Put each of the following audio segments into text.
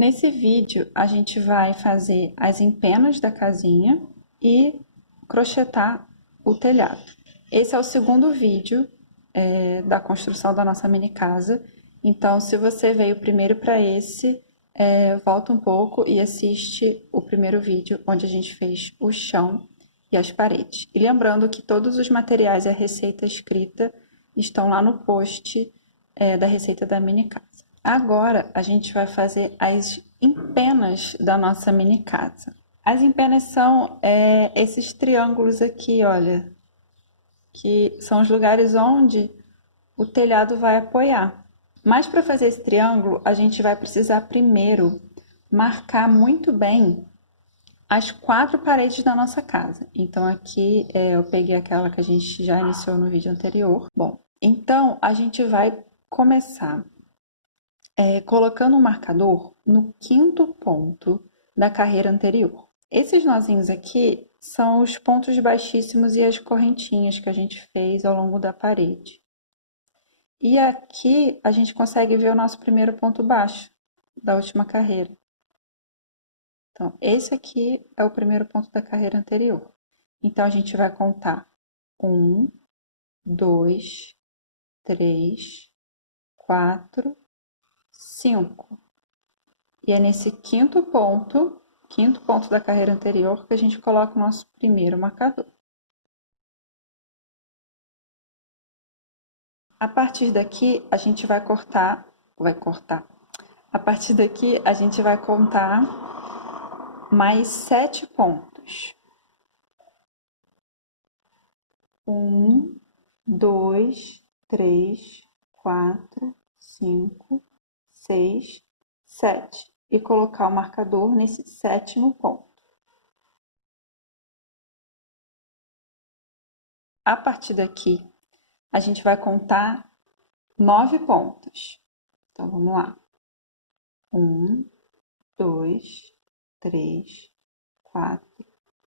Nesse vídeo, a gente vai fazer as empenas da casinha e crochetar o telhado. Esse é o segundo vídeo da construção da nossa mini casa. Então, se você veio primeiro para esse, volta um pouco e assiste o primeiro vídeo, onde a gente fez o chão e as paredes. E lembrando que todos os materiais e a receita escrita estão lá no post da receita da mini casa. Agora, a gente vai fazer as empenas da nossa mini casa. As empenas são esses triângulos aqui, olha, que são os lugares onde o telhado vai apoiar. Mas para fazer esse triângulo, a gente vai precisar primeiro marcar muito bem as 4 paredes da nossa casa. Então, aqui eu peguei aquela que a gente já iniciou no vídeo anterior. Bom, então a gente vai começar colocando um marcador no 5º ponto da carreira anterior. Esses nozinhos aqui são os pontos baixíssimos e as correntinhas que a gente fez ao longo da parede. E aqui a gente consegue ver o nosso primeiro ponto baixo da última carreira. Então, esse aqui é o primeiro ponto da carreira anterior. Então, a gente vai contar 1, 2, 3, 4, 5. E é nesse quinto ponto da carreira anterior, que a gente coloca o nosso primeiro marcador. A partir daqui, a gente vai cortar. A partir daqui, a gente vai contar mais 7 pontos. 1, 2, 3, 4, 5, 6, 7. E colocar o marcador nesse 7º ponto. A partir daqui, a gente vai contar 9 pontos. Então, vamos lá. 1, 2, 3, 4,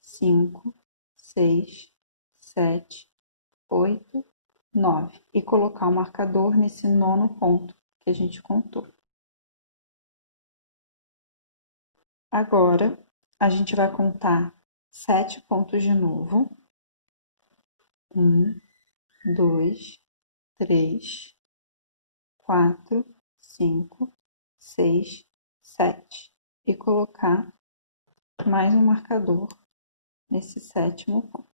5, 6, 7, 8, 9. E colocar o marcador nesse 9º ponto que a gente contou. Agora, a gente vai contar 7 pontos de novo. 1, 2, 3, 4, 5, 6, 7. E colocar mais um marcador nesse 7º ponto.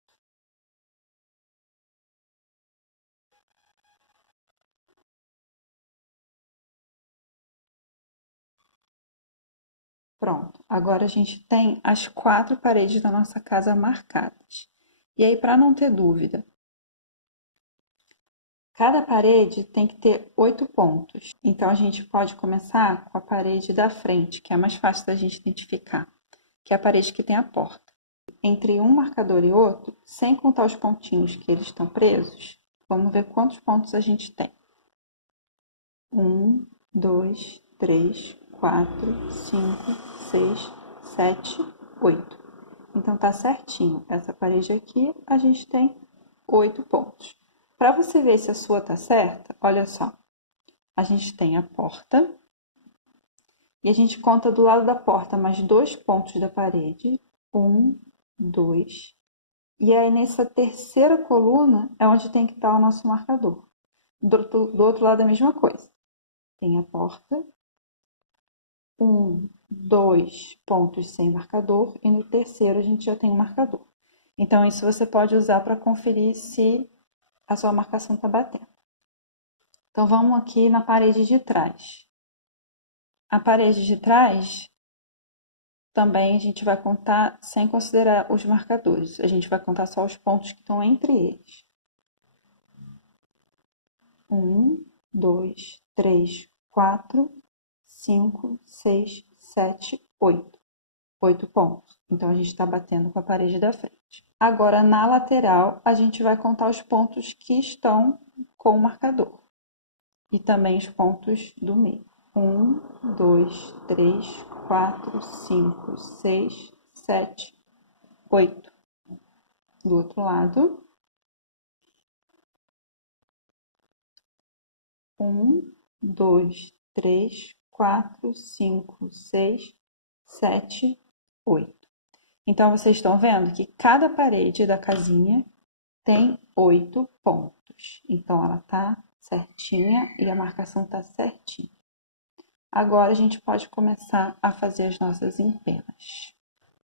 Pronto, agora a gente tem as 4 paredes da nossa casa marcadas. E aí, para não ter dúvida, cada parede tem que ter 8 pontos. Então, a gente pode começar com a parede da frente, que é a mais fácil da gente identificar, que é a parede que tem a porta. Entre um marcador e outro, sem contar os pontinhos que eles estão presos, vamos ver quantos pontos a gente tem. 1, 2, 3, 4, 5, 6, 7, 8. Então, tá certinho. Essa parede aqui, a gente tem 8 pontos. Para você ver se a sua tá certa, olha só. A gente tem a porta. E a gente conta do lado da porta mais 2 pontos da parede. 1, 2. E aí, nessa terceira coluna, é onde tem que estar o nosso marcador. Do outro lado, a mesma coisa. Tem a porta. 1, 2 pontos sem marcador. E no terceiro, a gente já tem um marcador. Então, isso você pode usar para conferir se a sua marcação está batendo. Então, vamos aqui na parede de trás. A parede de trás, também a gente vai contar sem considerar os marcadores. A gente vai contar só os pontos que estão entre eles. 1, 2, 3, 4, 5, 6, 7, 8. 8 pontos. Então, a gente está batendo com a parede da frente. Agora, na lateral, a gente vai contar os pontos que estão com o marcador. E também os pontos do meio. 1, 2, 3, 4, 5, 6, 7, 8. Do outro lado. 1, 2, 3, 4, 5, 6, 7, 8. Então, vocês estão vendo que cada parede da casinha tem 8 pontos. Então, ela tá certinha e a marcação tá certinha. Agora, a gente pode começar a fazer as nossas empenas.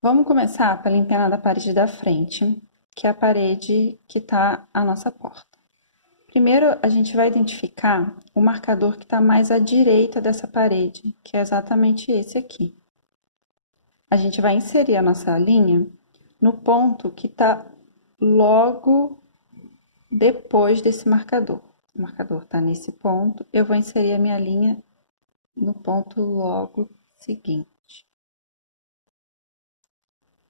Vamos começar pela empena da parede da frente, que é a parede que tá a nossa porta. Primeiro, a gente vai identificar o marcador que está mais à direita dessa parede, que é exatamente esse aqui. A gente vai inserir a nossa linha no ponto que está logo depois desse marcador. O marcador está nesse ponto, eu vou inserir a minha linha no ponto logo seguinte.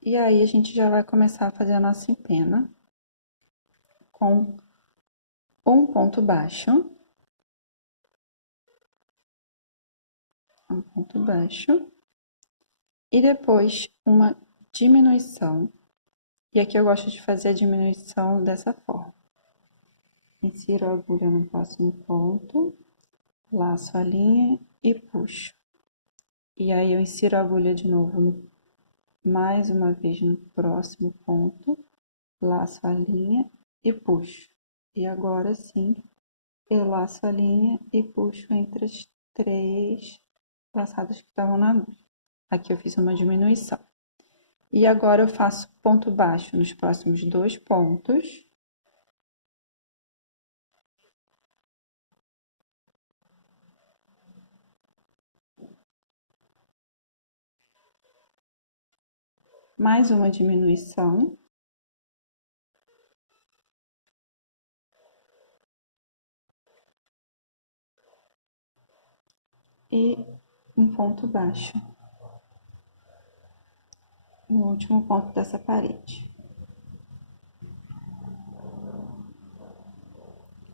E aí, a gente já vai começar a fazer a nossa empena com um ponto baixo. Um ponto baixo. E depois uma diminuição. E aqui eu gosto de fazer a diminuição dessa forma. Insiro a agulha no próximo ponto, laço a linha e puxo. E aí eu insiro a agulha de novo mais uma vez no próximo ponto, laço a linha e puxo. E agora sim, eu laço a linha e puxo entre as 3 laçadas que estavam na agulha. Aqui eu fiz uma diminuição. E agora eu faço ponto baixo nos próximos 2 pontos. Mais uma diminuição. E um ponto baixo no último ponto dessa parede.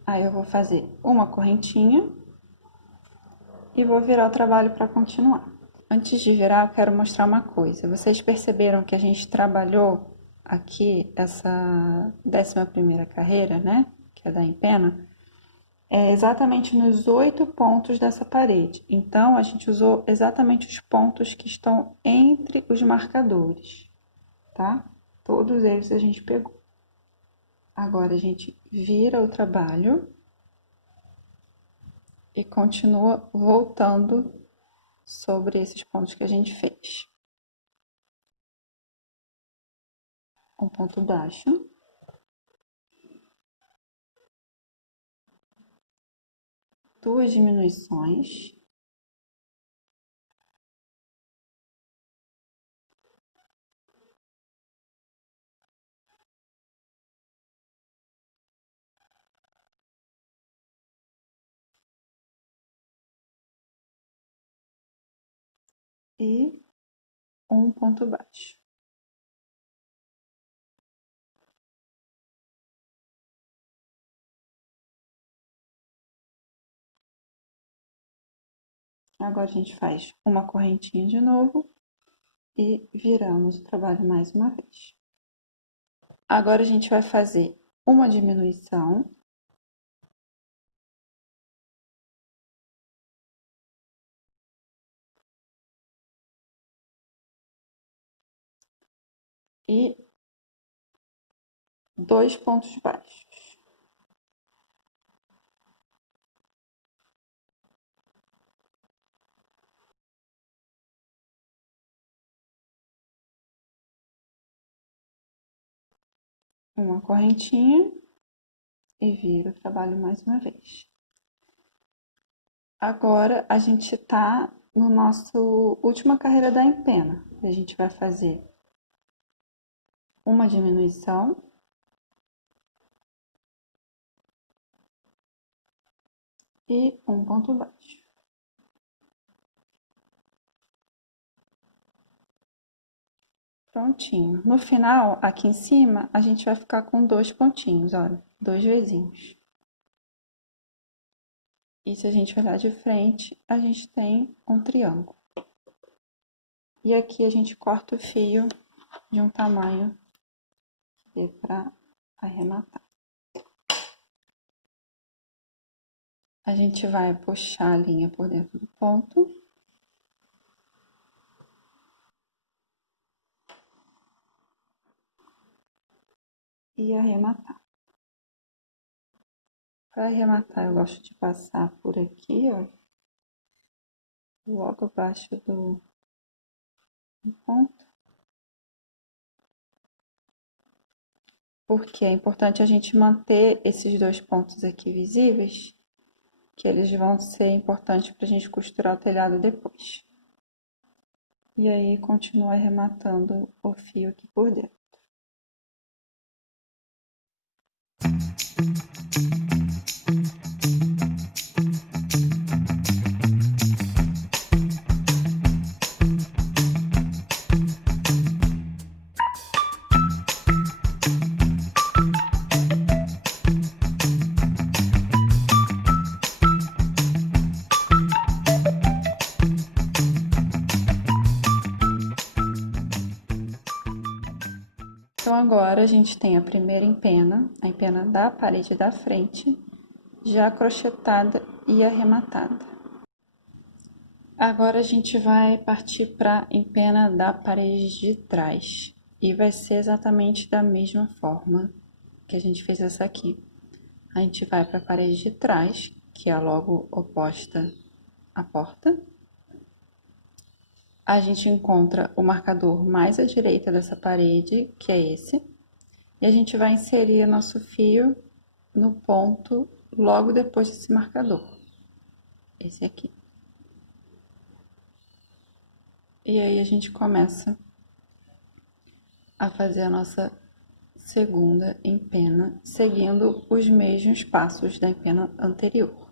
Aí eu vou fazer uma correntinha e vou virar o trabalho para continuar. Antes de virar, eu quero mostrar uma coisa. Vocês perceberam que a gente trabalhou aqui essa 11ª carreira, né? Que é da empena. É exatamente nos 8 pontos dessa parede. Então, a gente usou exatamente os pontos que estão entre os marcadores, tá? Todos eles a gente pegou. Agora, a gente vira o trabalho e continua voltando sobre esses pontos que a gente fez. Um ponto baixo. Duas diminuições. E um ponto baixo. Agora a gente faz uma correntinha de novo e viramos o trabalho mais uma vez. Agora a gente vai fazer uma diminuição. E 2 pontos baixos. Uma correntinha e viro o trabalho mais uma vez. Agora a gente tá no nosso última carreira da empena. A gente vai fazer uma diminuição. E um ponto baixo. Prontinho. No final, aqui em cima, a gente vai ficar com 2 pontinhos, olha, 2 vezinhos. E se a gente olhar de frente, a gente tem um triângulo. E aqui a gente corta o fio de um tamanho que dê para arrematar. A gente vai puxar a linha por dentro do ponto e arrematar. Para arrematar, eu gosto de passar por aqui, ó, logo abaixo do ponto, porque é importante a gente manter esses dois pontos aqui visíveis, que eles vão ser importantes para a gente costurar o telhado depois. E aí, continua arrematando o fio aqui por dentro. Então, agora a gente tem a primeira empena, a empena da parede da frente, já crochetada e arrematada. Agora a gente vai partir para a empena da parede de trás. E vai ser exatamente da mesma forma que a gente fez essa aqui. A gente vai para a parede de trás, que é logo oposta à porta. A gente encontra o marcador mais à direita dessa parede, que é esse. E a gente vai inserir nosso fio no ponto logo depois desse marcador. Esse aqui. E aí a gente começa a fazer a nossa segunda empena, seguindo os mesmos passos da empena anterior.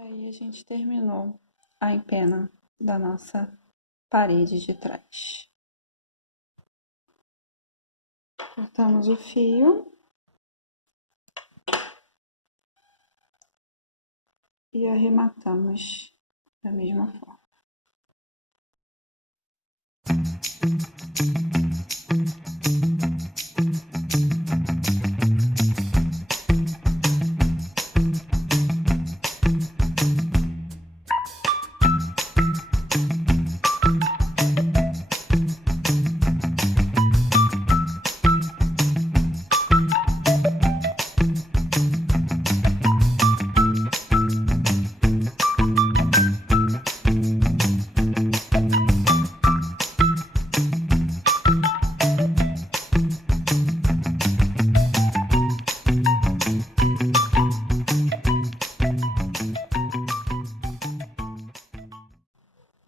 A gente terminou a empena da nossa parede de trás. Cortamos o fio e arrematamos da mesma forma.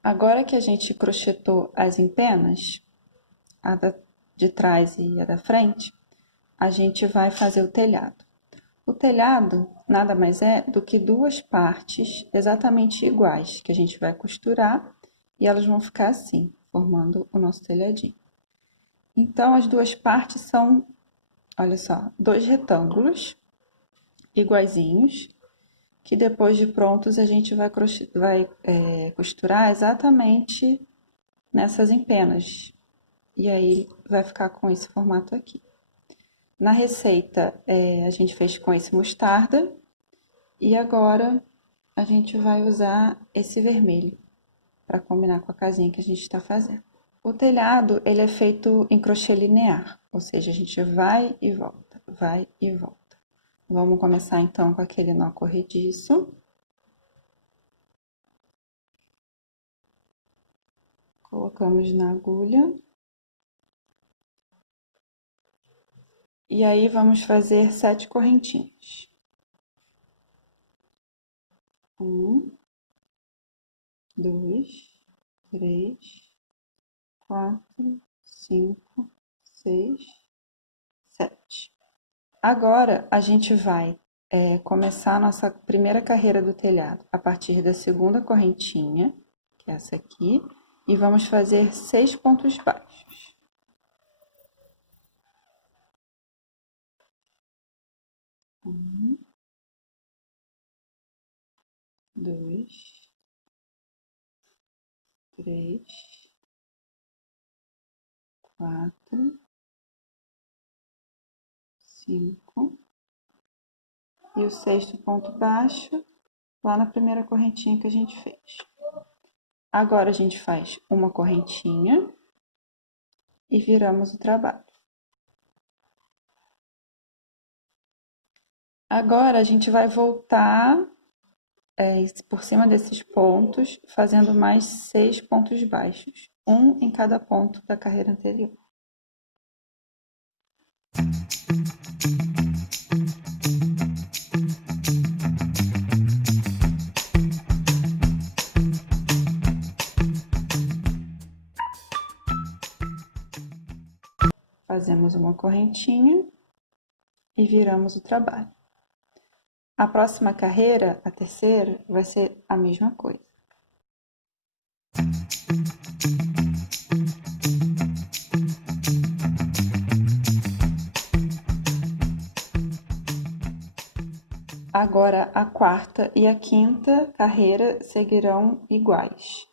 Agora que a gente crochetou as empenas, a de trás e a da frente, a gente vai fazer o telhado. O telhado nada mais é do que duas partes exatamente iguais, que a gente vai costurar e elas vão ficar assim, formando o nosso telhadinho. Então, as duas partes são, olha só, dois retângulos iguaizinhos, que depois de prontos a gente vai costurar exatamente nessas empenas. E aí vai ficar com esse formato aqui. Na receita a gente fez com esse mostarda e agora a gente vai usar esse vermelho para combinar com a casinha que a gente está fazendo. O telhado ele é feito em crochê linear, ou seja, a gente vai e volta, vai e volta. Vamos começar então com aquele nó corrediço. Colocamos na agulha. E aí, vamos fazer 7 correntinhas. 1, 2, 3, 4, 5, 6, 7. Agora, a gente vai começar a nossa primeira carreira do telhado a partir da segunda correntinha, que é essa aqui, e vamos fazer 6 pontos baixos. 1, 2, 3, 4, 5, e o sexto ponto baixo lá na primeira correntinha que a gente fez. Agora, a gente faz uma correntinha e viramos o trabalho. Agora, a gente vai voltar por cima desses pontos, fazendo mais 6 pontos baixos, um em cada ponto da carreira anterior. Fazemos uma correntinha e viramos o trabalho. A próxima carreira, a terceira, vai ser a mesma coisa. Agora, a quarta e a quinta carreira seguirão iguais.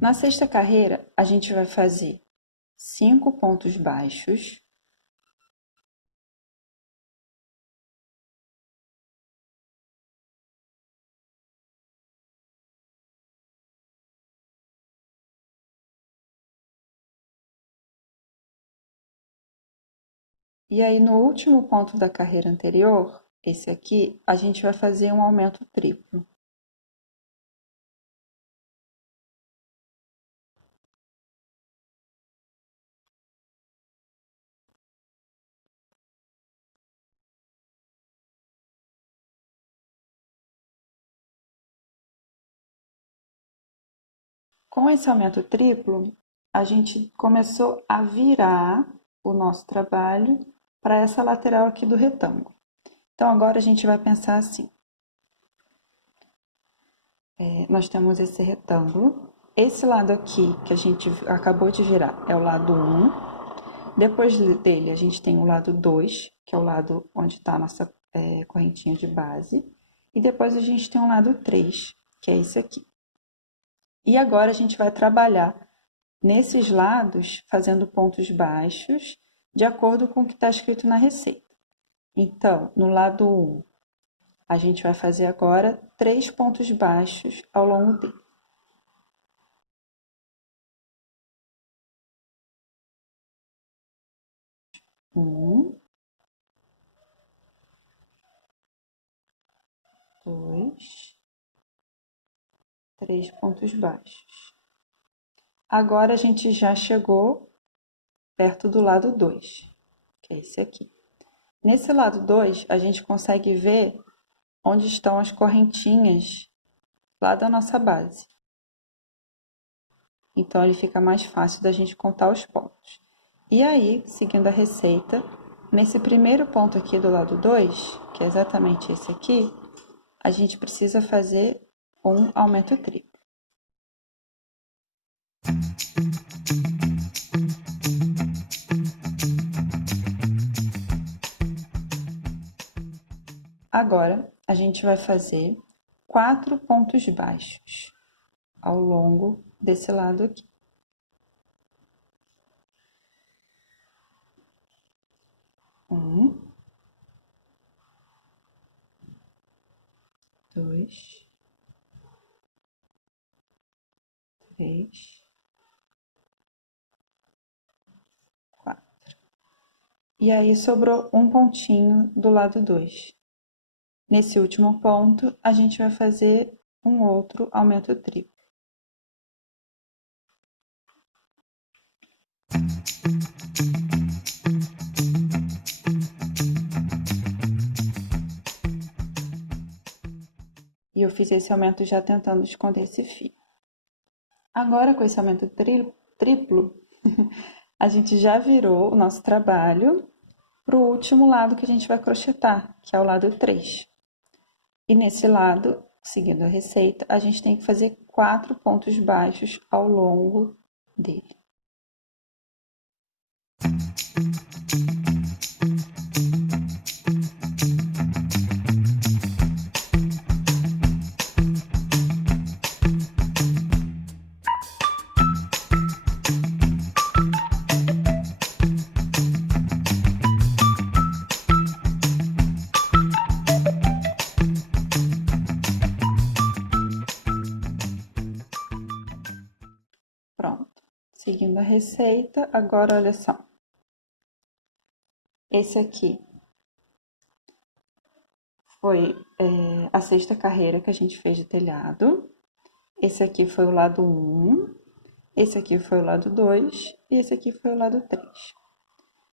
Na sexta carreira, a gente vai fazer 5 pontos baixos. E aí, no último ponto da carreira anterior, esse aqui, a gente vai fazer um aumento triplo. Com esse aumento triplo, a gente começou a virar o nosso trabalho para essa lateral aqui do retângulo. Então, agora a gente vai pensar assim. Nós temos esse retângulo. Esse lado aqui, que a gente acabou de virar, é o lado 1. Depois dele, a gente tem o lado 2, que é o lado onde está a nossa correntinha de base. E depois a gente tem o lado 3, que é esse aqui. E agora a gente vai trabalhar nesses lados, fazendo pontos baixos, de acordo com o que está escrito na receita. Então, no lado 1, a gente vai fazer agora 3 pontos baixos ao longo dele. 1, 2, 3 pontos baixos. Agora a gente já chegou perto do lado 2, que é esse aqui. Nesse lado 2, a gente consegue ver onde estão as correntinhas lá da nossa base. Então, ele fica mais fácil da gente contar os pontos. E aí, seguindo a receita, nesse primeiro ponto aqui do lado 2, que é exatamente esse aqui, a gente precisa fazer um aumento triplo. Agora, a gente vai fazer 4 pontos baixos ao longo desse lado aqui. 1, 2, 3, 4. E aí, sobrou um pontinho do lado 2. Nesse último ponto, a gente vai fazer um outro aumento triplo. E eu fiz esse aumento já tentando esconder esse fio. Agora, com esse aumento triplo, a gente já virou o nosso trabalho para o último lado que a gente vai crochetar, que é o lado 3. E nesse lado, seguindo a receita, a gente tem que fazer 4 pontos baixos ao longo dele. Pronto. Seguindo a receita, agora olha só. Esse aqui foi a sexta carreira que a gente fez de telhado. Esse aqui foi o lado 1, esse aqui foi o lado 2 e esse aqui foi o lado 3.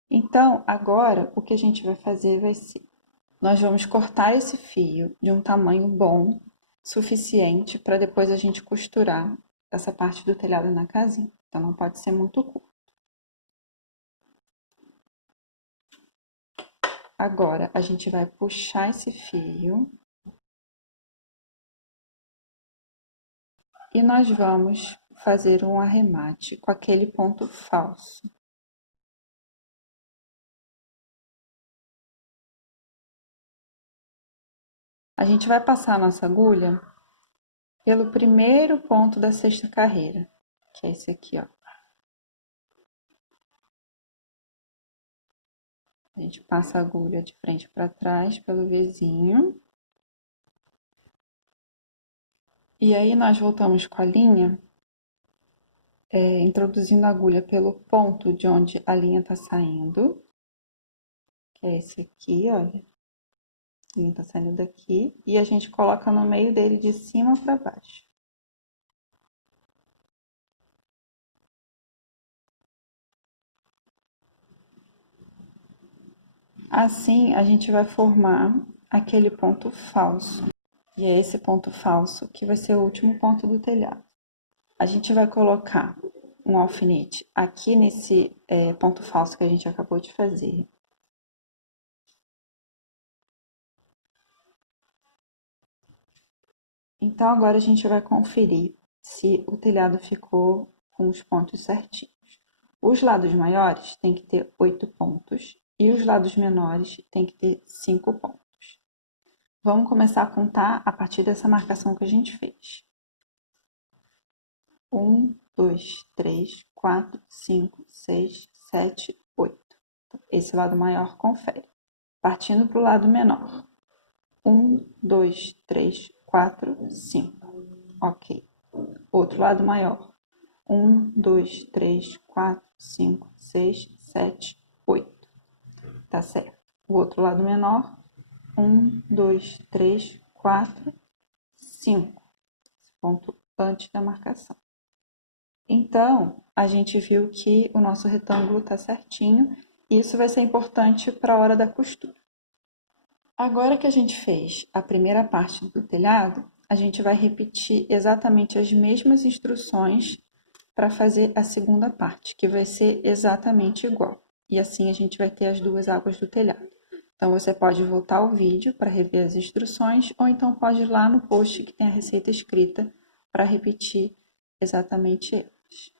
Então, agora, o que a gente vai fazer vai ser... Nós vamos cortar esse fio de um tamanho bom, suficiente para depois a gente costurar essa parte do telhado na casinha. Então, não pode ser muito curto. Agora, a gente vai puxar esse fio e nós vamos fazer um arremate com aquele ponto falso. A gente vai passar a nossa agulha pelo primeiro ponto da sexta carreira, que é esse aqui, ó. A gente passa a agulha de frente para trás pelo vizinho. E aí, nós voltamos com a linha, introduzindo a agulha pelo ponto de onde a linha tá saindo, que é esse aqui, olha. A linha tá saindo daqui, e a gente coloca no meio dele de cima para baixo. Assim, a gente vai formar aquele ponto falso. E é esse ponto falso que vai ser o último ponto do telhado. A gente vai colocar um alfinete aqui nesse ponto falso que a gente acabou de fazer. Então, agora a gente vai conferir se o telhado ficou com os pontos certinhos. Os lados maiores têm que ter 8 pontos e os lados menores têm que ter 5 pontos. Vamos começar a contar a partir dessa marcação que a gente fez. 1, 2, 3, 4, 5, 6, 7, 8. Esse lado maior confere. Partindo para o lado menor. 1, 2, 3, 4, 5. Ok. Outro lado maior. 1, 2, 3, 4, 5, 6, 7, 8. Tá certo. O outro lado menor. 1, 2, 3, 4, 5. Esse ponto antes da marcação. Então, a gente viu que o nosso retângulo está certinho, e isso vai ser importante para a hora da costura. Agora que a gente fez a primeira parte do telhado, a gente vai repetir exatamente as mesmas instruções para fazer a segunda parte, que vai ser exatamente igual. E assim a gente vai ter as duas águas do telhado. Então, você pode voltar ao vídeo para rever as instruções, ou então pode ir lá no post que tem a receita escrita para repetir exatamente elas.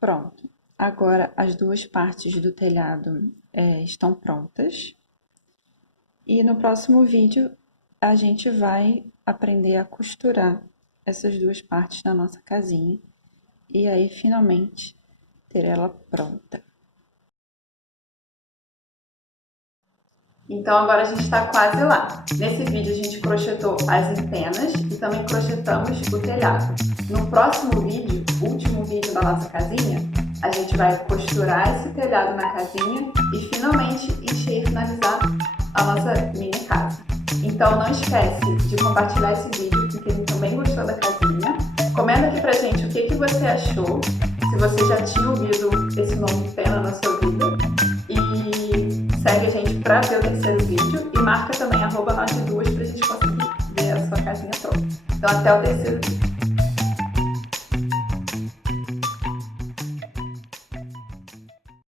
Pronto. Agora, as duas partes do telhado estão prontas. E no próximo vídeo, a gente vai aprender a costurar essas duas partes na nossa casinha. E aí, finalmente, ter ela pronta. Então agora a gente está quase lá. Nesse vídeo a gente crochetou as empenas e também crochetamos o telhado. No próximo vídeo, último vídeo da nossa casinha, a gente vai costurar esse telhado na casinha e finalmente encher e finalizar a nossa mini casa. Então não esquece de compartilhar esse vídeo com quem também gostou da casinha. Comenta aqui pra gente o que você achou, se você já tinha ouvido esse nome pena na sua vida. E segue a gente para ver o terceiro vídeo e marca também @nós duas pra gente conseguir ver a sua casinha pronta. Então até o terceiro vídeo.